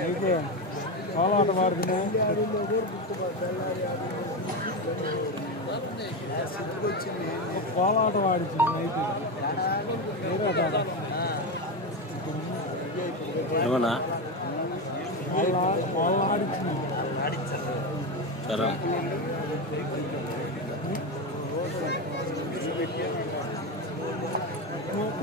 నీకు కోలాట వాడుకునే కోలాట వాడించింది నైట్ ఏమన్నా? ఆడించింది సరే.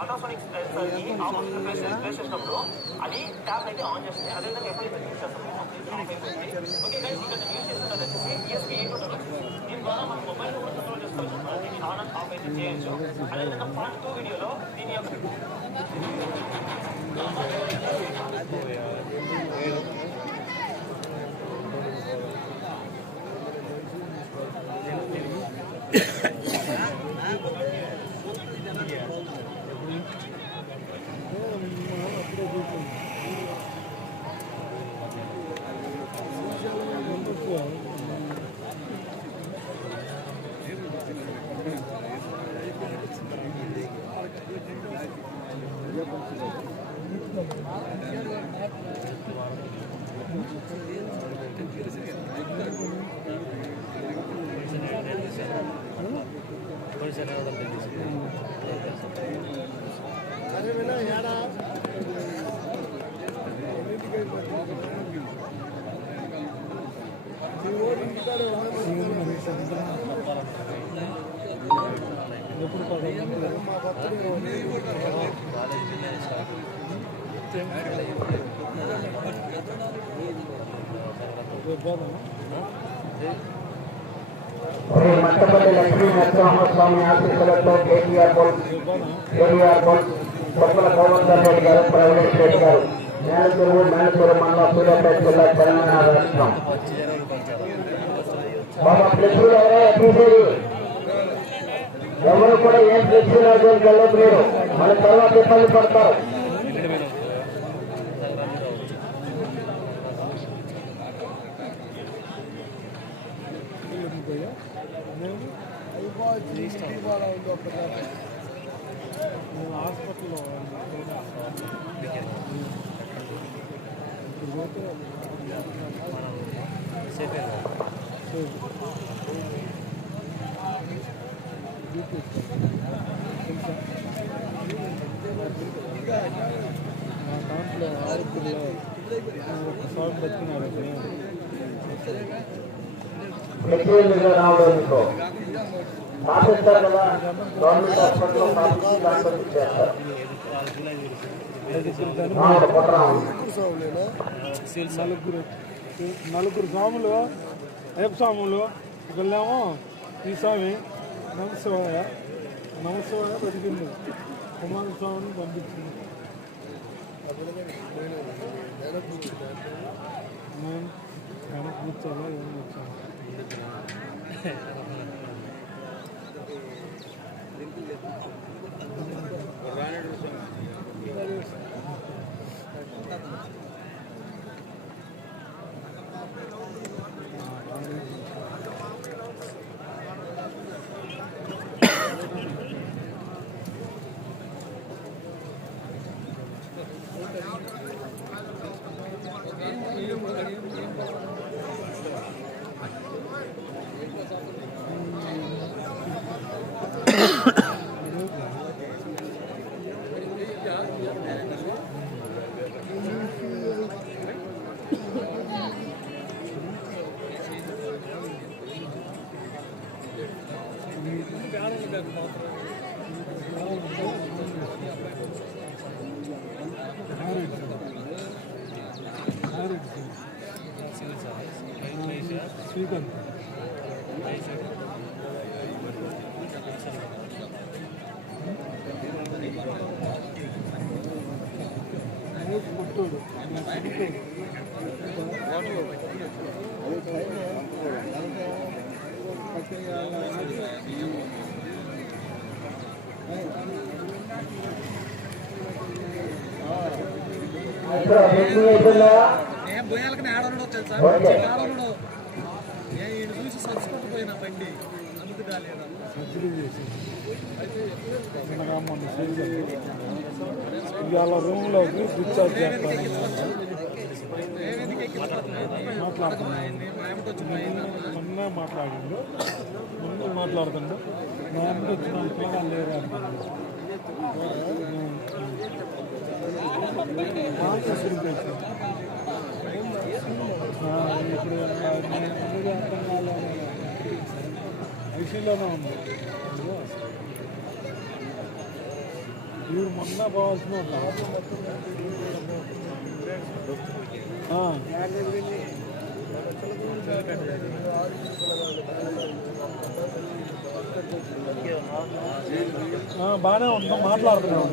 అల్ట్రాసోనిక్ ఈ చేసినప్పుడు అది ట్యాబ్ అయితే ఆన్ చేస్తుంది అదేవిధంగా ఎప్పుడైతే యూజ్ చేస్తామో ఓకే గైస్ ఇక్కడ యూజ్ చేస్తున్నది వచ్చేసి ఈఎస్పీ ఎయిట్ ఉంటుంది దీని ద్వారా మన మొబైల్ కూడా కంట్రోల్ చేసుకోవచ్చు దీన్ని ఆన్ అండ్ ఆఫ్ అయితే చేయొచ్చు అదేవిధంగా పార్ట్ టూ వీడియోలో దీని యొక్క ఎప్పుడు శ్రీ మట్టపల్లి లక్ష్మీ నరసింహస్వామి ఆశీస్సులతో కేటీఆర్ బోల్ కేటీఆర్ బోల్ కొప్పల గోవర్ధన్ రెడ్డి గారు ప్రవీణేష్ రెడ్డి గారు మేలచెరువు మేలచెరువు మండలం సూర్యాపేట జిల్లా తెలంగాణ రాష్ట్రం బాబా ఫ్లెక్సీలు ఎవరో తీసేది ఎవరు కూడా ఏం ఫ్లెక్సీలు జోలికి వెళ్ళదు మీరు మన తర్వాత ఇబ్బంది పడతారు నలుగురు నలుగురు స్వాములు అయ్యప్ప స్వాములు ఒకళ్ళేమో ఈ స్వామి నమశివాయ నమశివాయ బతికింది కుమారస్వామిని పంపించింది నేను వెనక్కి కూర్చోాలా ఏం you. Gracias. నేను పోయాలకి ఈయన చూసి సచ్చుకుంటుపోయినా బండి. అందుకు రాలేదా. ఇవాళ రూమ్లోకి డిశ్చార్జ్ చేస్తాను. మాట్లాడుతున్నాను మొన్న మాట్లాడిండు. మొన్న మాట్లాడుతుండు. మా అమ్మ వచ్చిన లేరు ఇప్పుడు ఐసీలోనే ఉంది వీడు మొన్న పోవాల్సిన వాళ్ళు. బాగానే ఉంటాం మాట్లాడుతున్నాం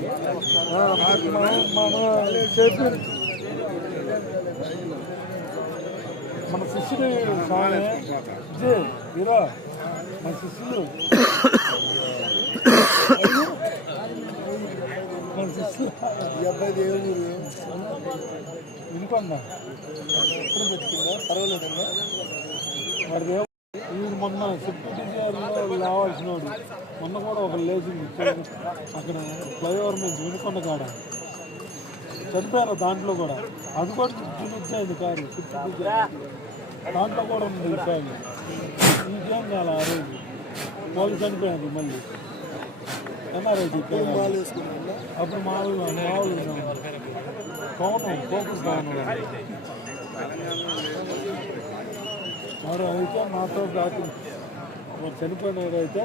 మన శిష్యుడు స్వామి హీరో మన శిష్యులు. మన శిష్యులు. ఈ అబ్బాయి దేవుడు వినుకోండి ఎప్పుడు పెట్టుకుందా పర్వాలేదమ్మా వాడిది దేవుడు. మొన్న సిప్పిటీలో రావాల్సిన వాడు. మొన్న కూడా ఒక లేచింది అక్కడ ఫ్లైఓవర్ నుంచి వినుకొండ కాడ. చనిపోయారు దాంట్లో కూడా. అది కూడా చూపించాయింది కారు దాంట్లో కూడా ఉంది ఈసారి ఇంకేం చాలా ఆ రోజు వాళ్ళు చనిపోయింది మళ్ళీ. ఎన్ఆర్ఐ మాలు అప్పుడు మామూలు మామూలు పవన్ ఫోకస్ పవన్ వాడు అయితే మాతో దాటి వాడు చనిపోయినారు అయితే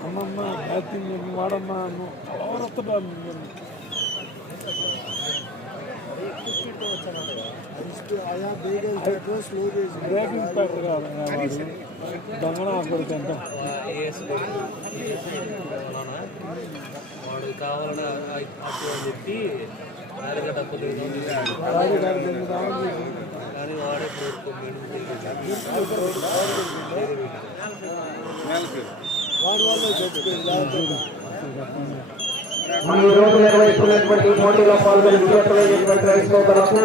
అమ్మమ్మ బ్యాటింగ్ వాడమ్మా బ్రేక్ ఇన్స్పెక్టర్ కాదు వాడు. దొంగన అక్కడికి ఎంత వాడు కావాలని చెప్పి డబ్బులు కానీ వాడే చచ్చిపోయింది మన ఈ రోజు నిర్వహిస్తున్నటువంటి పోటీలో పాల్గొని విజేతలైనటువంటి రైతు సోదరులకు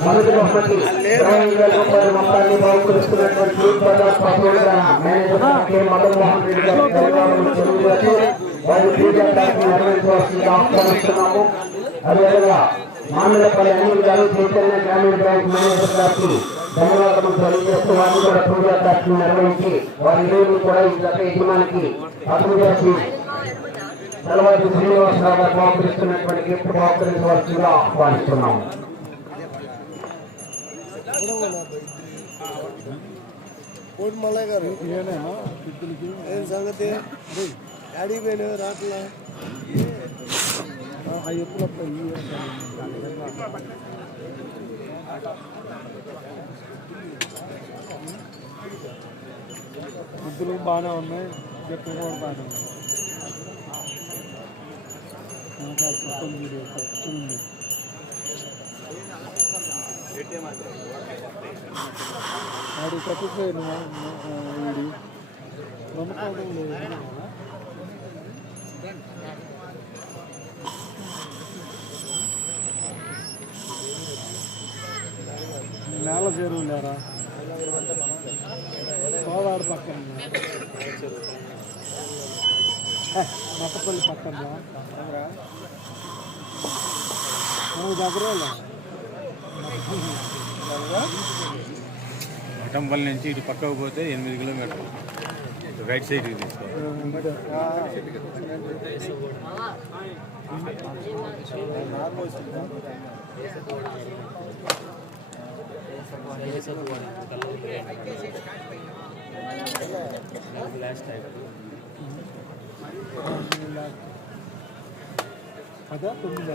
మొదటి బహుమతి ఇరవై వేల రూపాయల మొత్తాన్ని బహుకరిస్తున్నటువంటి మేనేజర్ మదన్ మోహన్ రెడ్డి వారి పూజా కార్యక్రమం నిర్వహించవలసిందిగా ఆహ్వానిస్తున్నాము అదేవిధంగా మామిళ్ళపల్లి అనిల్ గారు చైతన్య గ్రామీణ బ్యాంక్ మేనేజర్ గారు ధన్యవాదాలు తెలియజేస్తూ వారిని కూడా పూజా కార్యక్రమం నిర్వహించి వారి ఇరువురు కూడా ఈ గత యజమానికి అభివృద్ధి చేసి తలవాతి శ్రీనివాసరావు గారు బహుకరిస్తున్నటువంటి గిఫ్ట్ బహుకరించవలసిందిగా ఆహ్వానిస్తున్నాము కోటి మల్లయ్య గారు ఏనేమో పిత్తులకి ఏం సంగతి డాడీ పోయినా రాట్లా ఆ ఎప్పుడప్పుడు ఈ బాగానే ఉన్నాయి. చెట్లు కూడా బాగానే ఉన్నాయి. ఇంకా చెత్తలు మీరు వాడు తప్పిపోయిన వీడి. నమ్మకం లేదు నేల చెరువు సోదాడు పక్కన మట్టపల్లి పక్కన మఠంపల్లి నుంచి ఇటు పక్కకు పోతే ఎనిమిది కిలోమీటర్లు. రైట్ సైడ్కి తీసుకోవాలి అదా తొమ్మిది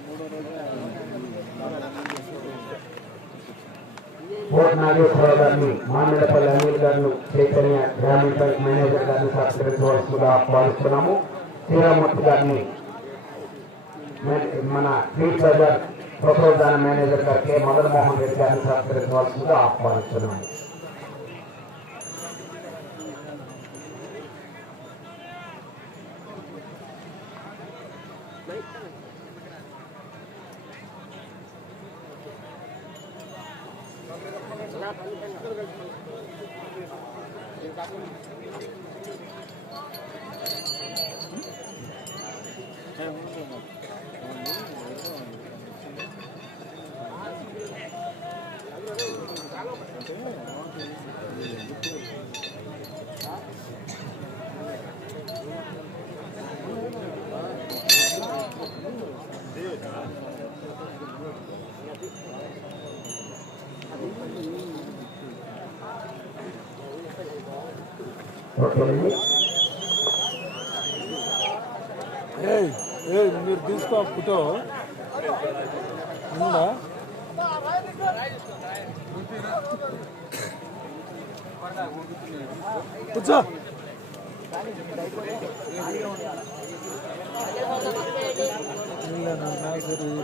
మూడో రోజు కోట్ నాగేశ్వరరావు గారిని మామిడపల్లి అనిల్ గారిని చైతన్య గ్రామీణ బ్యాంక్ మేనేజర్ గారిని సత్కరించవలసిందిగా ఆహ్వానిస్తున్నాము. శ్రీరామూర్తి గారిని మన స్ట్రీట్ బజార్ ప్రపోజాన మేనేజర్ గారికి మదన్ మోహన్ రెడ్డి గారిని సత్కరించవలసిందిగా ఆహ్వానిస్తున్నాము. ఓకేనండి ఏయ్ ఏయ్ మీరు తీసుకో ఫోటో ఉందా కూర్చో ಇಲ್ಲ, ನನ್ನ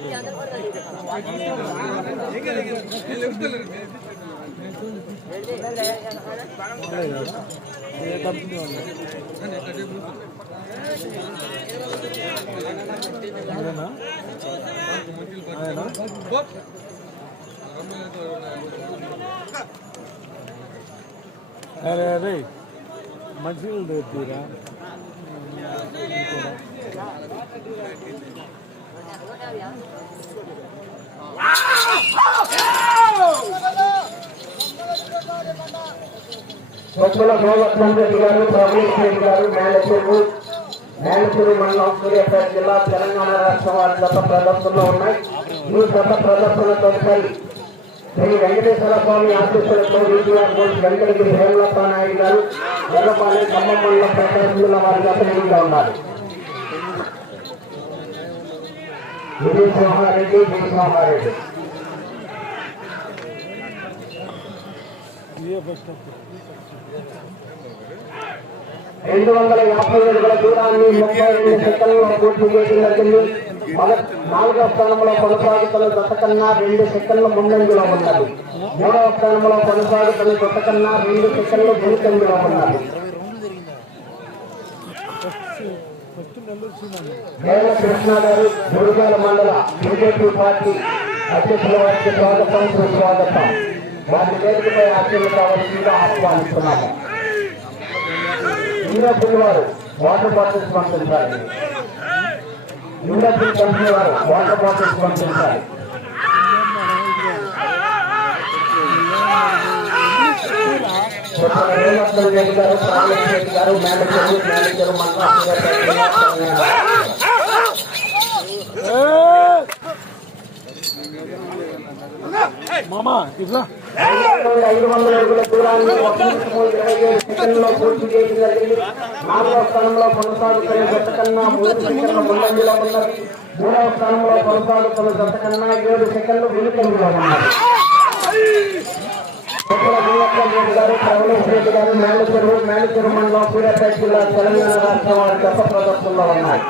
అరే అరే మంచిగా తీరా కొత్తల గోవర్ధన్ రెడ్డి గారు ప్రవీణ్ రెడ్డి గారు మేలచెరువు మేలచెరువు మండలం సూర్యాపేట జిల్లా తెలంగాణ రాష్ట్రం వారి గత ప్రదర్శనలో ఉన్నాయి. ఈ గత ప్రదర్శన తదుపరి శ్రీ వెంకటేశ్వర స్వామి ఆశీస్సులతో విజయార్ గోల్డ్ వెంకటగిరి హేమలత నాయుడు గారు ఎర్రపాలెం ఖమ్మం మండల ప్రదర్శనల వారి గత ఎన్నికగా ఉన్నారు. విజయ సింహారెడ్డి జయ సింహారెడ్డి ఇదే ఫస్ట్ రెండు వందల యాభై అడుగుల దూరాన్ని ముప్పై రెండు సెకండ్లలో పూర్తి చేయడం జరిగింది మొదటి నాలుగో స్థానంలో కొనసాగుతున్న గతకన్నా రెండు సెకండ్ల ముందంజలో ఉన్నారు మూడవ స్థానంలో కొనసాగుతున్న గతకన్నా రెండు సెకండ్లు వెనుకంజలో ఉన్నారు ఫస్ట్ నెల్లూరు వచ్చిందండి వేల కృష్ణ గారు గురుగాల మండల బీజేపీ పార్టీ అధ్యక్షుల వారికి స్వాగతం సుస్వాగతం వారి వేదికపై ఆశలు కావాల్సిందిగా ఆహ్వానిస్తున్నాము. ఇంద్రపుల్ వారు వాటర్ బాటిల్స్ పంపించాలి ఇంద్రపుల్ కంపెనీ వారు వాటర్ బాటిల్స్ పంపించాలి రేవంత్ రెడ్డి గారు? ప్రాణేష్ రెడ్డి గారు మేనేజర్ మేనేజర్ మామ ఇట్లా ఐదు వందల అడుగుల దూరాన్ని ఒక నిమిషము ఇరవై ఏడు సెకండ్లో పూర్తి చేయడం జరిగింది నాలుగవ స్థానంలో కొనసాగుతున్న జత కన్నా మూడు సెకండ్ల ముందంజలో ఉన్నది మూడవ స్థానంలో కొనసాగుతున్న జత కన్నా ఏడు సెకండ్లు వెనుకంజలో ఉన్నది రెడ్డి గారు మేనేజర్ మేనేజర్ మండలం సూర్యాపేట జిల్లా తెలంగాణ రాష్ట్రం వారి గత ప్రదర్శనలో ఉన్నాయి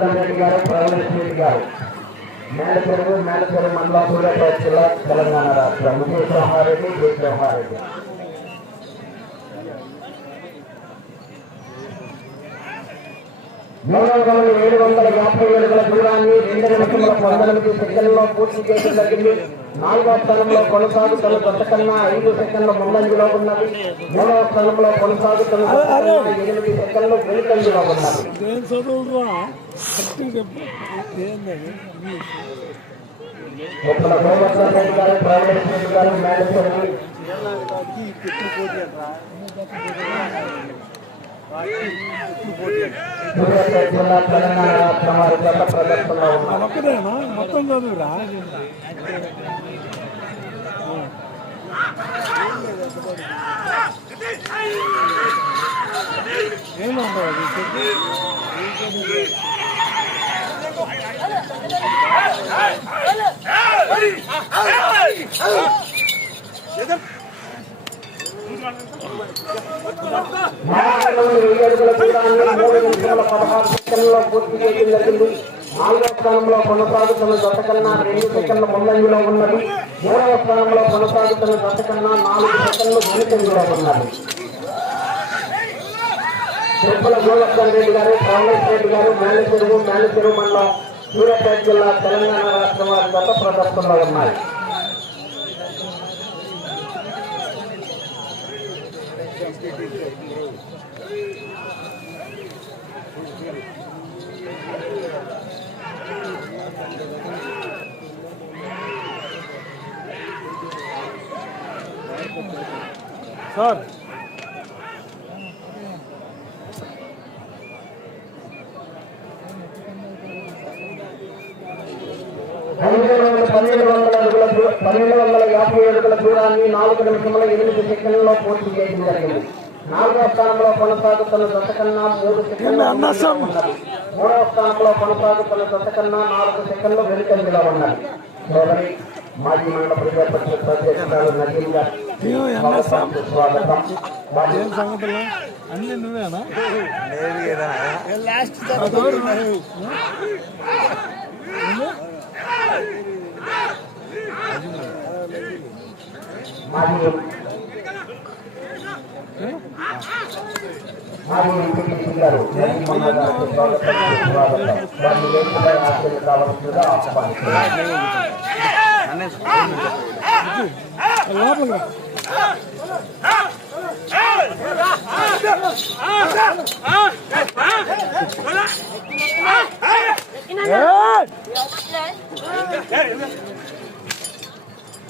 కొత్తల రెడ్డి గారు ప్రవీణ్ రెడ్డి గారు. మేనేజర్ మేనేజర్ మండలం సూర్యాపేట జిల్లా తెలంగాణ రాష్ట్రం. విజయసింహారెడ్డి జయసింహారెడ్డి మూడవ గమనం ఏడు వందల యాభై ఏడుగుల దూరాన్ని రెండు నిమిషంలో పంతొమ్మిది సెకండ్లో పూర్తి చేయడం జరిగింది నాలుగవ స్థానంలో కొనసాగుతున్న గత కన్నా ఐదు సెకండ్ల ముందంజలో ఉన్నది మూడవ స్థానంలో కొనసాగుతున్న ఎనిమిది సెకండ్లు వెనుకంజలో ఉన్నది ఏం గోవర్ధన్ రెడ్డి గారు ప్రైవేట్ రెడ్డి గారు మేనేజర్ జిల్లా తెలంగాణ రాష్ట్రం వారి గత ప్రదర్శనలో ఉన్నారు మొత్తం చదువురా ఏమంటావు అది నాలుగో స్థానంలో కొనసాగుతున్న జత కన్నా రెండు సెకండ్ల ముందంజలో ఉన్నది మూడవ స్థానంలో కొనసాగుతున్న జత కన్నా నాలుగు సెకండ్లు వెనుకంజలో ఉన్నది తిరుపల గోవర్ధన్ రెడ్డి గారు కాంగ్రెస్ రెడ్డి గారు మేనేజరు మేనేజరు మండలం సూర్యాపేట జిల్లా తెలంగాణ రాష్ట్రం వారి గత ప్రదర్శనలో ఉన్నాయి సార్. పన్నెండు వందల యాభై అడుగుల దూరాన్ని నాలుగు నిమిషముల ఎనిమిది సెకండ్లలో పూర్తి చేయడం జరిగింది నాలుగవ స్థానంలో కొనసాగుతున్న దశ కన్నా మూడు సెకండ్లు మూడవ స్థానంలో కొనసాగుతున్న దశ కన్నా నాలుగు సెకండ్లు వెనుకంజలో సోదరి మాజీ మండల ప్రజా పరిషత్ అధ్యక్షురాలు నజీం గారు ఏం సంగతులు? అన్ని నువ్వేనా? లాస్ట్ మొన్న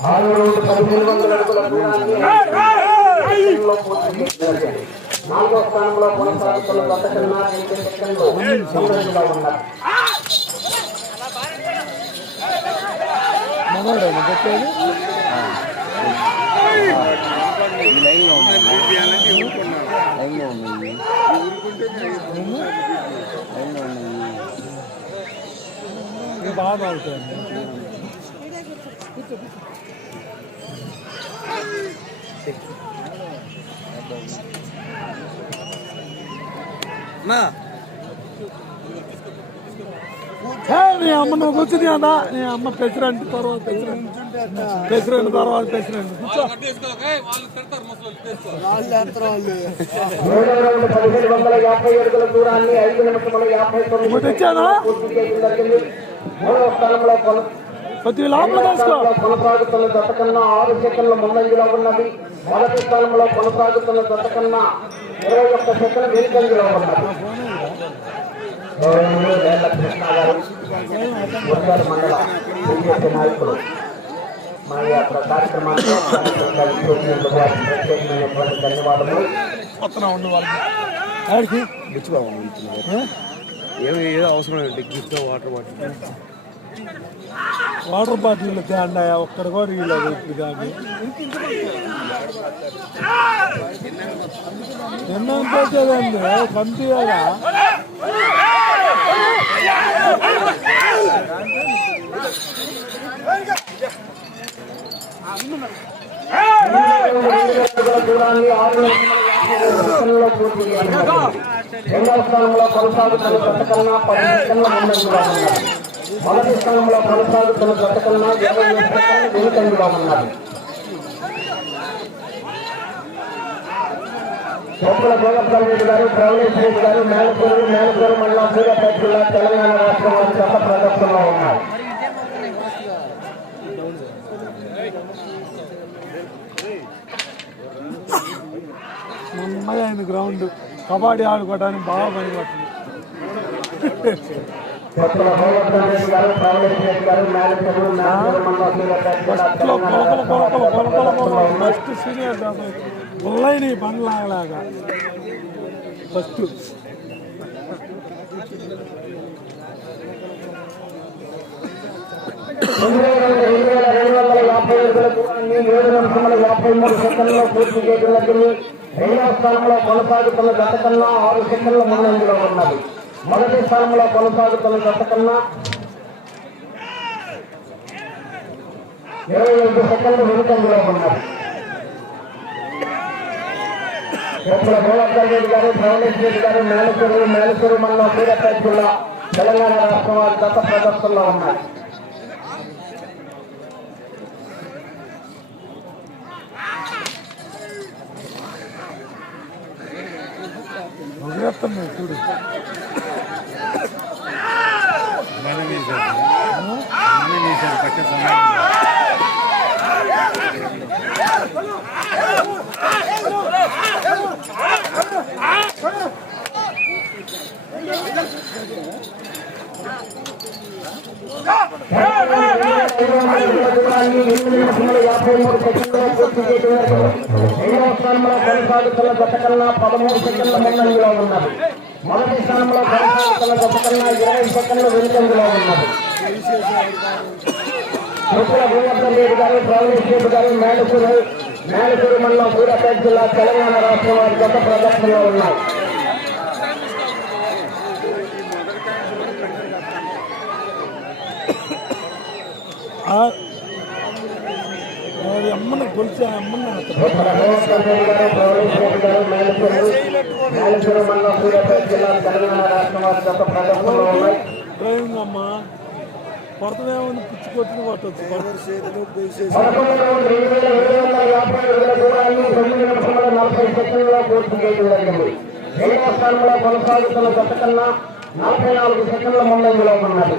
ఆరు రోజులు పదిహేను వందల నాలుగో స్థానంలో కొనసాగుతున్న గత కన్నా రెండు సెకండ్లు ముందంజలో ఉన్నారు బాగా నీ అమ్మ నువ్వు కూర్చుని అదా నీ అమ్మ ప్రెసిడెంట్ తర్వాత ప్రెసిడెంట్. ప్రెసిడెంట్ తర్వాత ప్రెసిడెంట్. దూరాన్ని ఇచ్చానా? పూర్తి చేయడం జరిగింది లోపల కొనసాగుతున్న జత కన్నా ఆరు సెకండ్ల ముందంజలో ఉన్నది మొదటి స్థానంలో కొనసాగుతున్న జత కన్నా ఇరవై ఒక్క సెకండ్ వెనుకంజలో ఉన్నది గౌరవనీయులు వేళ్ళ కృష్ణ గారు ఉత్తర మండల బీజేపీ నాయకులు మా యొక్క కార్యక్రమాన్ని ప్రత్యేకమైనటువంటి ధన్యవాదములు. ఏమో ఏదో అవసరం gift water bottle water bottle తేండా ఒక్కడ కూడా వీలేదు ఇప్పుడు కానీ. నిన్న పోతుందండి పంపించాలా స్థానంలో కొనసాగుతున్న జత కన్నా పది సెకండ్ల ముందంజలో ఉన్నారు మొదటి స్థానంలో కొనసాగుతున్న జత కన్నా ఇరవై ఒక్క ఉన్నారు చొప్పుల గోవర్ధన్ రెడ్డి గారు ప్రవణేష్ రెడ్డి గారు మేలకూరు మేలకూరు మండలం సూర్యాపేట జిల్లా తెలంగాణ రాష్ట్రం వారి గత ప్రదర్శనలో ఉన్నారు. నెమ్మది గ్రౌండ్ కబడ్డీ ఆడుకోవడానికి బాగా పనిపడుతుంది కొత్తల గోవర్ధన్ రెడ్డి గారు ప్రవళేష్ రెడ్డి గారు మేనేజర్ మేనేజర్ మండలం సూర్యాపేట జిల్లా ఫస్ట్లో మొదటి స్థానంలో కొనసాగుతున్న గతకన్నా ఇరవై ఐదు సెకండ్లు వెనుకందులో ఉన్నారు. ఇప్పుడు భూవర్ధన్ రెడ్డి గారు భవనేష్ రెడ్డి గారు మేలకూరు మేలకూరు మండలం సూరత్ జిల్లా తెలంగాణ రాష్ట్రం వారి గత ప్రదర్శనలో ఉన్నారు. పూర్తి చేయడం జరిగింది రెండవ స్థానంలో కొనసాగుతున్న గత కన్నా ఆరు సెకండ్ల ముందంజలో ఉన్నది మొదటి స్థానంలో కొనసాగుతున్న గత కన్నా ఇరవై ఐదు వెనుకంజలో ఉన్నది కొప్పుల గోవర్ధన్ రెడ్డి గారు ప్రవణేష్ రెడ్డి గారు మండలం సూర్యాపేట జిల్లా తెలంగాణ రాష్ట్రం వారి గత ప్రదర్శనలో ఉన్నాయి. వదిలేస్తున్నాయి చూడు మనం వేసారు మనం వేసారు కట్టే సమయం యాభై మూడు సెకండ్లో పూర్తి చేయడం రెండవ స్థానంలో కొనసాగుతున్న గత కన్నా పదమూడు సెకండ్ల ముందంజలో ఉన్నది.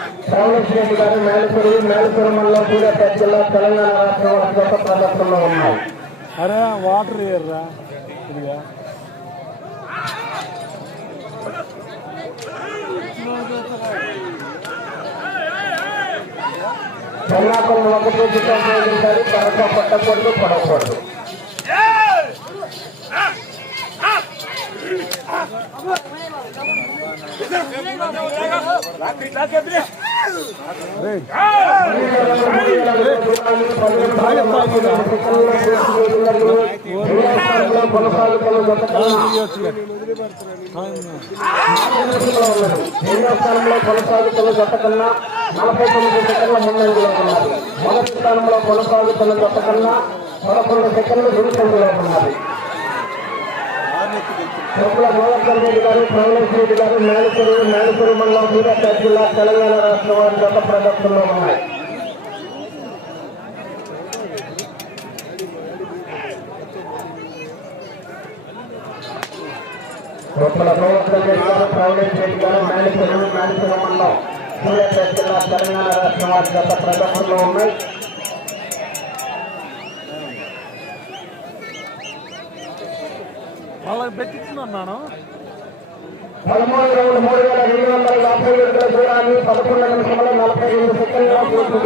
ప్రవీణ్ రెడ్డి గారు మేడసూరు మండలం సూర్యాపేట జిల్లా తెలంగాణ రాష్ట్రం ప్రదర్శనలో ఉన్నాయి. అరే వాటర్ ఇదిగా. చెన్నాకులు ఒకటి చిత్తం ఉపయోగించాలి త్వరగా పట్టకూడదు పడకూడదు కొనసాగుతున్న గత రెండో స్థానంలో కొనసాగుతున్న గత కన్నా నలభై తొమ్మిది సెకండ్ల ముందంజలో ఉన్నది మొదటి స్థానంలో కొనసాగుతున్న గత కన్నా పదకొండు సెకండ్లు వెనుకంజలో ఉన్నది చెప్పుల గోవర్ధన్ రెడ్డి గారు ప్రవీణ్ రెడ్డి గారు మేలసూరు మేలసూరు మండలం సూర్యాపేట జిల్లా తెలంగాణ రాష్ట్రం వారి గత ప్రదర్శనలో ఉన్నాయి చెప్పుల గోవర్ధన్ రెడ్డి గారు ప్రవీణ్ రెడ్డి గారు మేలసూరు మేలసూరు మండలం సూర్యాపేట జిల్లా తెలంగాణ రాష్ట్రం వారి గత ప్రదర్శనలో ఉన్నాయి వాళ్ళకి పెట్టించున్నాను పదమూడు రౌండ్ మూడు వేల రెండు వందల యాభై దూరాన్ని పదకొండు నలభై పూర్తి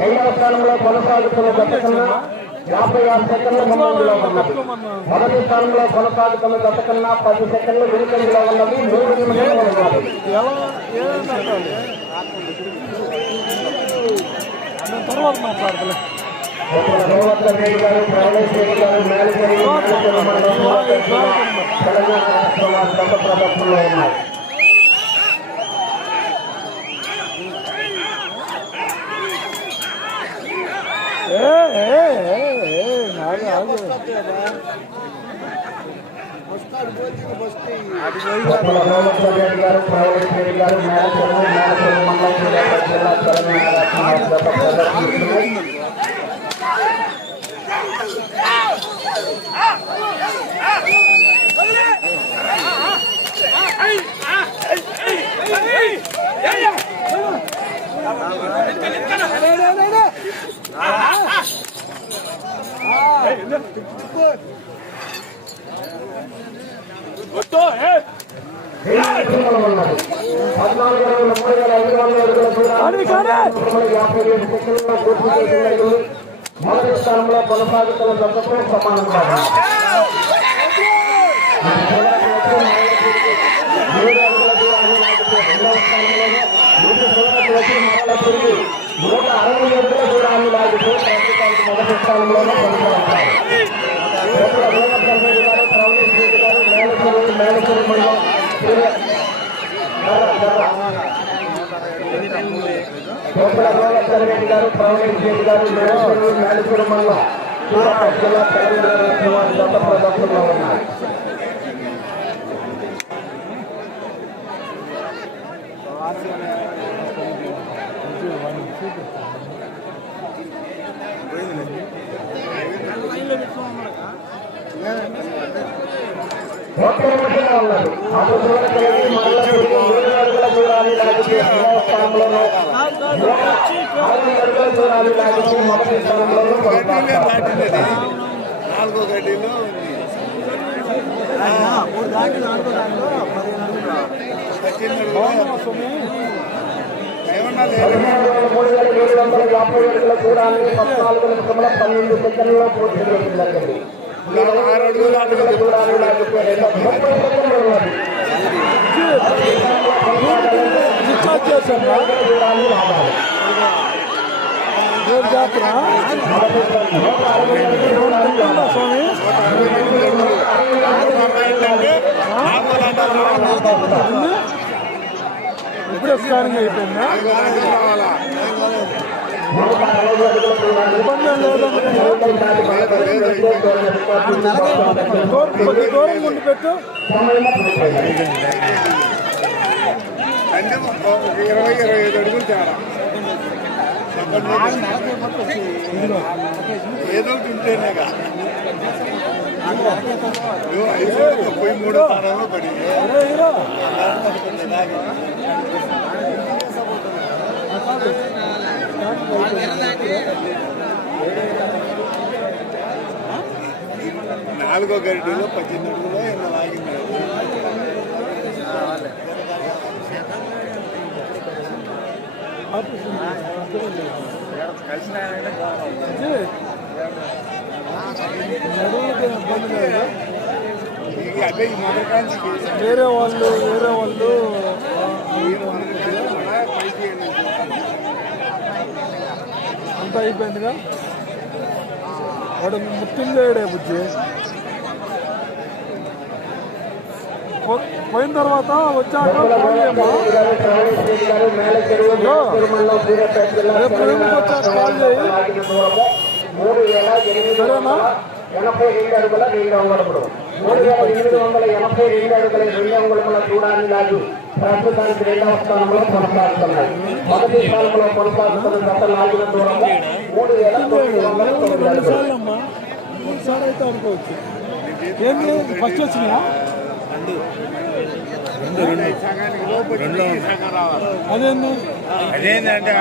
రెండవ స్థానంలో కొనసాగుతున్న గత కన్నా యాభై ఆరు సెకండ్ల ముందంజలో ఉన్నది. మొదటి స్థానంలో కొనసాగుతున్న పది సెకండ్లు వెనుకంజలో ఉన్నది మూడు నిమిషంలో ఉన్నది. తర్వాత గోవర్ధన్ రెడ్డి గారు ప్రవీణ్ రెడ్డి గారు మేనేజర్ తెలంగాణ రాష్ట్రం వారి ఆగు కొప్పుల గోవర్ధన్ రెడ్డి గారు ప్రవీణ్ రెడ్డి గారు మేనేజర్ మేనేజర్ మండలం జిల్లా తెలంగాణ రాష్ట్రం వారి గత ప్రదర్శనలో ఉన్నాయి. పద్నాలుగు వందల మూడు వేల ఐదు వందల యాభై ఏడు సెకండ్లలో పూర్తి చేసినట్టు మొదటి స్థానంలో కొనసాగుతున్న జతతో మరల తిరిగి నూట అరవై అడుగుల దూరాన్ని లాగితే ప్రస్తుతానికి మొదటి స్థానంలోనే కొనసాగుతారు ప్రవీణ్ రెడ్డి గారు ప్రవీణ్ రెడ్డి గారు సూర్యాపేట జిల్లా తెలంగాణ గత ప్రదర్శనలో ఉన్నారు. ఉన్నారు దూరాన్ని లాగితే రెండవ స్థానంలోనూ దూరాన్ని లాగితే మొదటి స్థానంలోనూ నాలుగో గడ్డిలో మూడు దాటి నాలుగో దాంట్లో పన్నెండు సెకండ్లలో పూర్తి చేయడం జరిగింది ఈ ఆరు అడుగుల అడుగుల లాగితే రెండు ముప్పై సెకండ్లు ఉన్నది జాతర? స్వామి ఇప్పుడే స్కానింగ్ అయిపోయిందా? ఇబ్బంది కొద్ది దూరం ఉండి పెట్టు. అంటే ఇరవై ఇరవై ఐదు అడుగులు తేడా ఏదో తింటేనే ఉంటేనేగా ఐదు ముప్పై మూడో స్థానంలో పడి అరే హీరో నాలుగో గడ్డిలో పద్దెనిమిది అడుగులో ఎన్న లాగింది నడువుకి ఇబ్బంది లేదు ఇక అదే ఈ మొదటికాంచి వేరే వాళ్ళు వేరే వాళ్ళు పైకి అంతా అయిపోయిందిగా వాడు ముట్టిందేడే బుజ్జి పో- పోయిన తర్వాత వచ్చాక రేపు వచ్చాక కాల్ చేయి. సరేనా? ఎనభై రెండు అడుగుల రెండు అంగుళములు మూడు వేల ఎనిమిది వందల ఎనభై రెండు అడుగుల. రెండు అంగుళముల చూడాన్ని లాగి ప్రస్తుతానికి రెండవ స్థానంలో కొనసాగుతున్నాయి మొదటి స్థానంలో కొనసాగుతున్న గత లాగిన దూరము మూడు వేల తొమ్మిది వందల తొమ్మిది అడుగులు ఫస్ట్ వచ్చినాయా? అదేంది అదేంటంటే